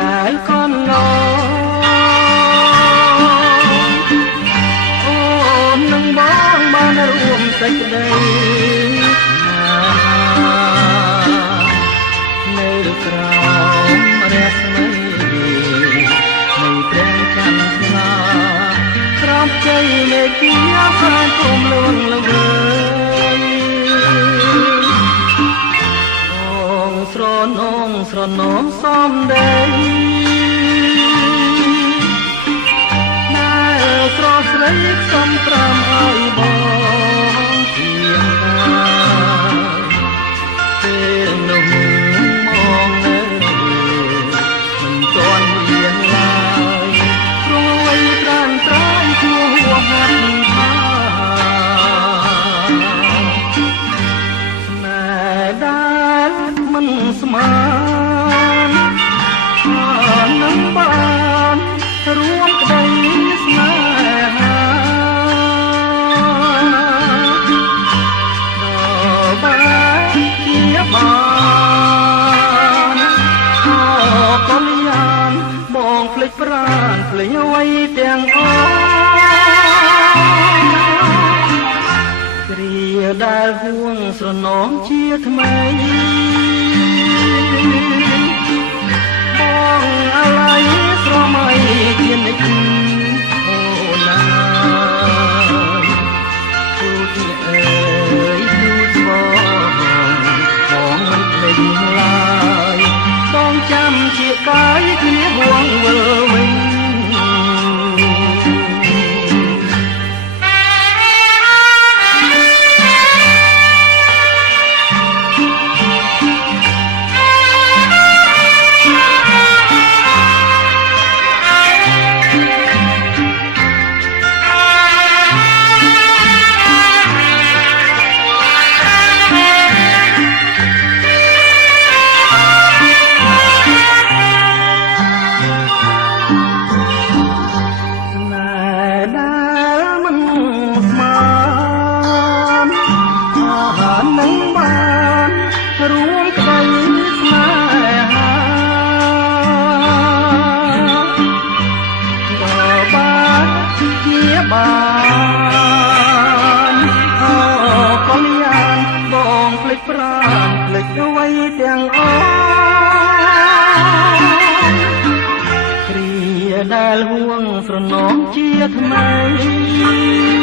ដែលកនងអូននឹងបងបានរួមសេចក្តីនៅក្រោមរស្មីនៃព្រះច័ន្ទថ្លាក្រោមជ័យមេឃាផានគុំលួងល្វើយស្រនំសំដីណែស្រស់ស្រីខ្សំប្រាំឲ្យបងជាពេលនោះមងនៅមិនទាន់មានឡើយព្រួយត្រាំត្រៃគួរហួហាត់ថាណែដែលមិនស្មាននឹងបានរួមក្តីស្នេហាដល់បានជាបានអកលយានបងភ្លេចប្រាណភ្លេចអ្វីទាំងអស់គ្រាដែលហួងស្រនំជាថ្មីអាឡ័យស្រមៃជានិច្ចអូណាទូតអើយទូតបងមិនភ្លេចឡើយបងចាំជាកាយគ្នាហួងវិលវិញរួមក្តីស្នេហាដល់បានជាបានអកលយានបងភ្លេចប្រាណភ្លេចអ្វីទាំងអស់គ្រាដែលហួងស្រនំជាថ្មី